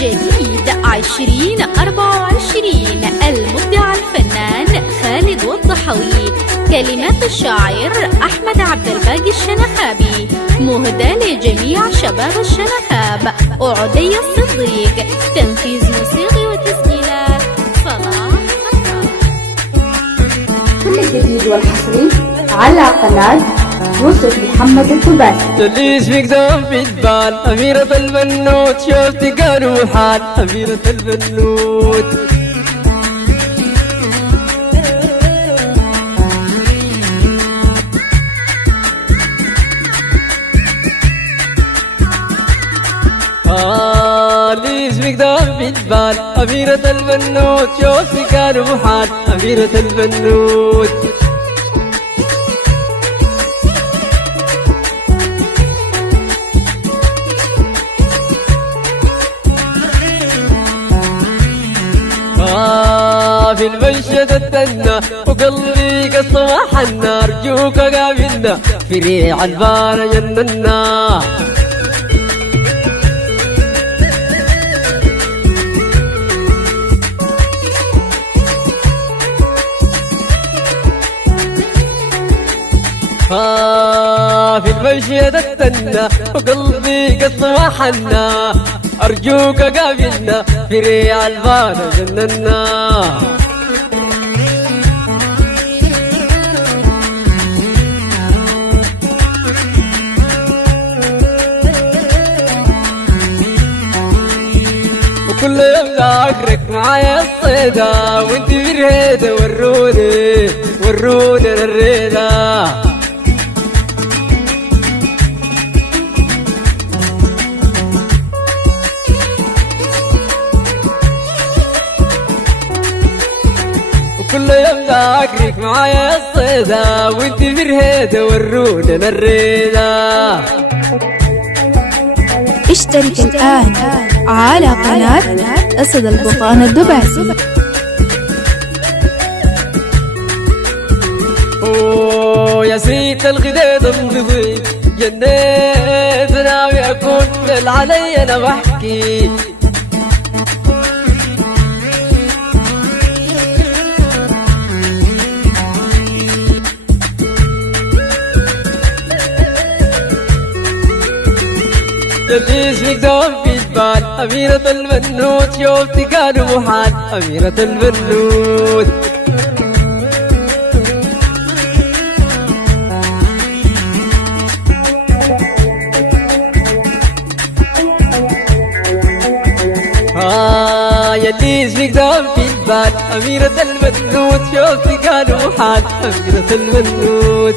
جديد 2024. المبدع الفنان خالد والضحوي، كلمات الشاعر أحمد عبد الباقي الشنخابي، مهدى لجميع شباب الشنخاب. عدي الصديق، تنفيذ موسيقي وتسجيلات صلاح. كل الجديد والحصري على قناة يوسف محمد الكباسي. تليس فيك دوم في البال أميرة البنوت، شوفتي كانوا حال أميرة البنوت. ليس فيك دوم في البال أميرة البنوت، شوفتي كانوا حال أميرة البنوت. في المنشد التنة وقلبي كالصباح النار، أرجوك قابلنا في ريع البار جننا. في المنشد التنة وقلبي كالصباح النار، أرجوك قابلنا في ريع البار جننا. وكل يوم ذاكرك معايا الصيدة، وانت في الريدة وروني الريدة. كل يوم ذاكرك معايا الصيدة، وانت في الريدة وروني الريدة. اشترك الآن على قناة أسد البطانة الدباسي. يا سيد الغديد انقضي جنيت، ناوي اكون دل علي انا بحكي. جليس فيك دوم في البال أميرة البنوت، شوفتي كانوا محال أميرة البنوت. جليس فيك دوم في البال أميرة البنوت، شوفتي كانوا محال أميرة البنوت.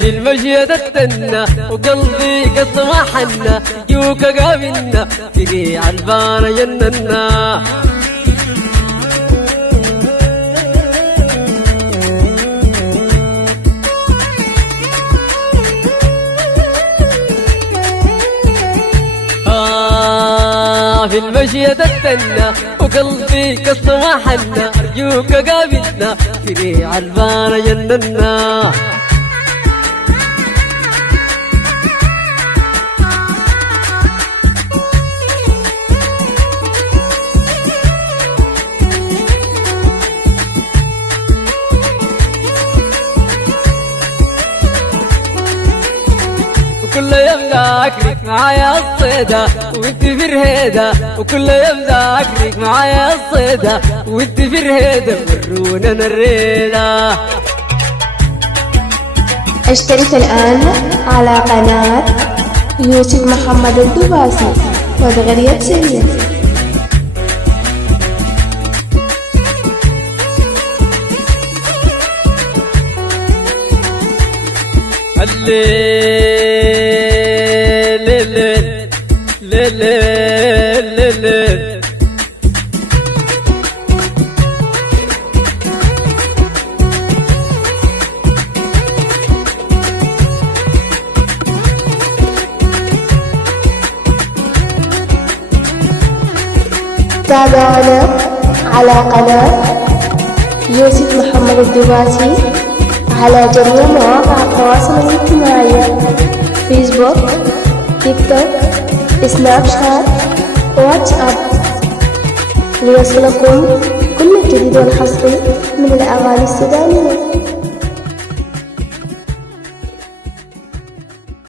في المشيد التنة وقلبي كالصباح حنة، يوك قابلنا في ريع البار جننا. في المشيد التنة وقلبي كالصباح حنة، أرجوك قابلنا في ريع البار جننا. وكل يوم ذاكرك معايا الصيدة، وانت في الرهيدة. وكل يوم ذاكرك معايا الصيدة، وانت في الرهيدة ورونا الريدة. اشترك الآن على قناة يوسف محمد الكباسي وادغر يتسلي. تابعونا على قناة يوسف محمد الدباسي على جميع مواقع التواصل الاجتماعي: فيسبوك، تيك توك، سناب شات، واتساب، ليصلكم كل الجديد والحصري من الأغاني السودانية.